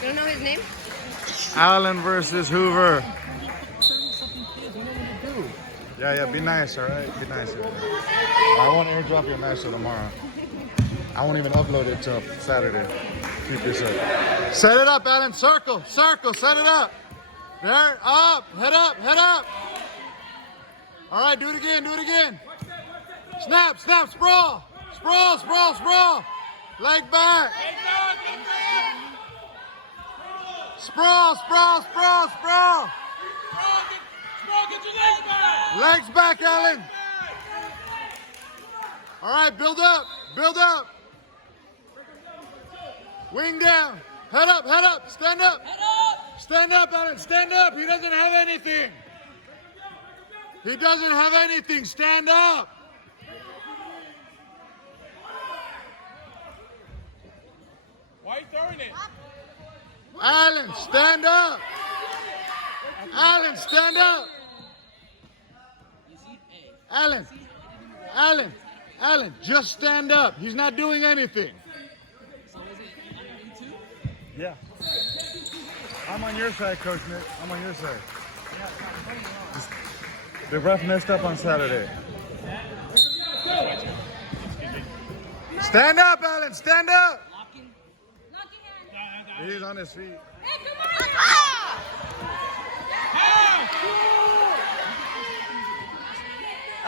You don't know his name? Allen versus Hoover. Yeah, be nice, all right? Be nice. I won't airdrop your nicer tomorrow. I won't even upload it till Saturday. Keep this up. Set it up, Allen. Circle, circle, set it up. There, up, head up, head up. All right, do it again, do it again. Snap, snap, sprawl. Sprawl, sprawl, sprawl. Leg back. Sprawl, sprawl, sprawl, sprawl. Get your legs back. Legs back, Allen. All right, build up, build up. Wing down. Head up, stand up. Head up. Stand up, Allen, stand up. He doesn't have anything. He doesn't have anything. Stand up. Why are you throwing it? Allen, stand up. Allen, stand up. Allen, Allen, Allen, just stand up. He's not doing anything. So is it you two? Yeah. I'm on your side, Coach Nick. I'm on your side. The ref messed up on Saturday. Stand up, Allen. Stand up. He's on his feet.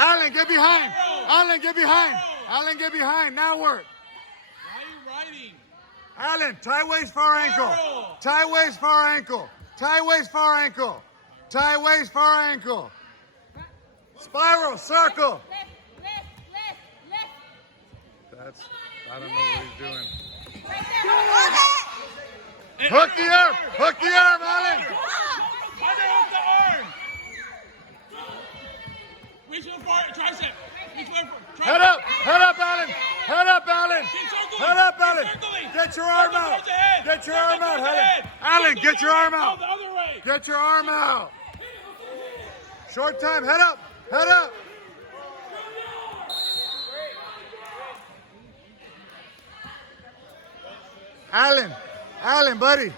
Allen, get behind. Allen, get behind. Allen, get behind. Now work. Why are you riding? Allen, tie waist, far ankle. Tie waist, far ankle. Tie waist, far ankle. Tie waist, far ankle. Spiral, circle. That's, I don't know what he's doing. Hook the arm. Hook the arm, Allen. Hook the arm. Reach for the tricep. Reach for tricep. Head up, Allen. Head up, Allen. Head up, Allen. Get your arm out. Get your arm out, Allen. Allen, get your arm out. The other way. Get your arm out. Short time. Head up. Head up. Allen. Allen, buddy.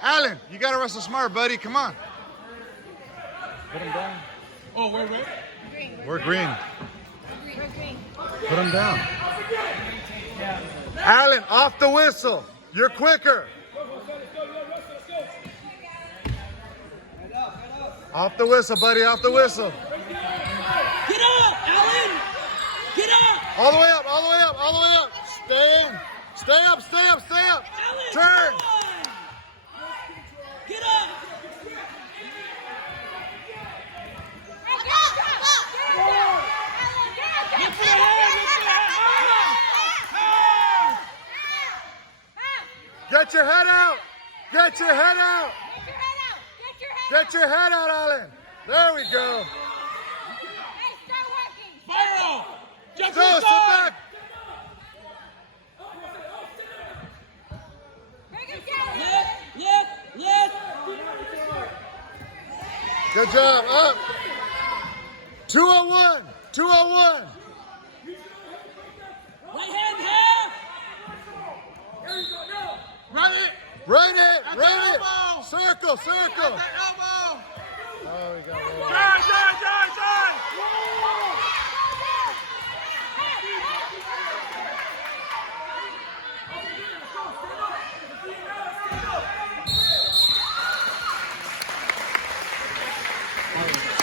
Allen, you got to wrestle smart, buddy. Come on. Put him down. Oh, we're red? We're green. Put him down. Allen, off the whistle. You're quicker. Off the whistle, buddy. Off the whistle. Get up, Allen! Get up! All the way up, all the way up, all the way up. Stay in. Stay up, stay up, stay up. Allen, Turn. Get up! Lift your head, lift your head! Get your head out. Get your head out. Get your head out, Allen. There we go. Spiral! Jump to Go, the sit side! back. Lift! Good job. Up. 201. 201. Right hand half! Run it! Run it. At Run the it. elbow. Circle. At Circle. the elbow! Oh, we got it. Turn!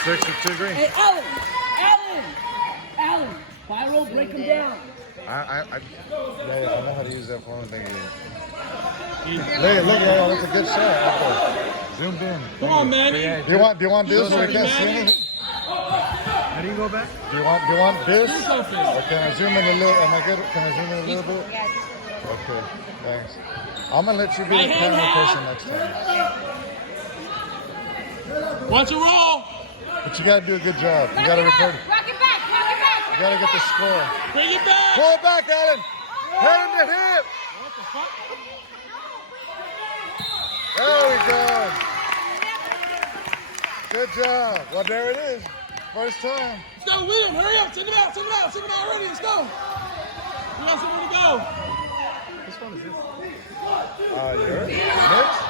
6 to 2 green. Hey, Allen! Spiral, break him down. I know how to use that phone thing. Look, that's a good shot. Zoomed in. Come on, Manny. Do you want this or this? How do you go back? Do you want this? Or can I zoom in a little? Am I good? Can I zoom in a little bit? Okay, thanks. I'm gonna let you be the camera person next time. Watch it roll! But you gotta do a good job. You gotta record it. Rock it back, rock it back. You gotta get the score. Bring it back! Pull it back, Allen. Head in the hip. What the fuck? There we go. Good job. Well, there it is. First time. Let's go, William! Hurry up! Send him out already! Let's go! We got somewhere to go! Yours? Next?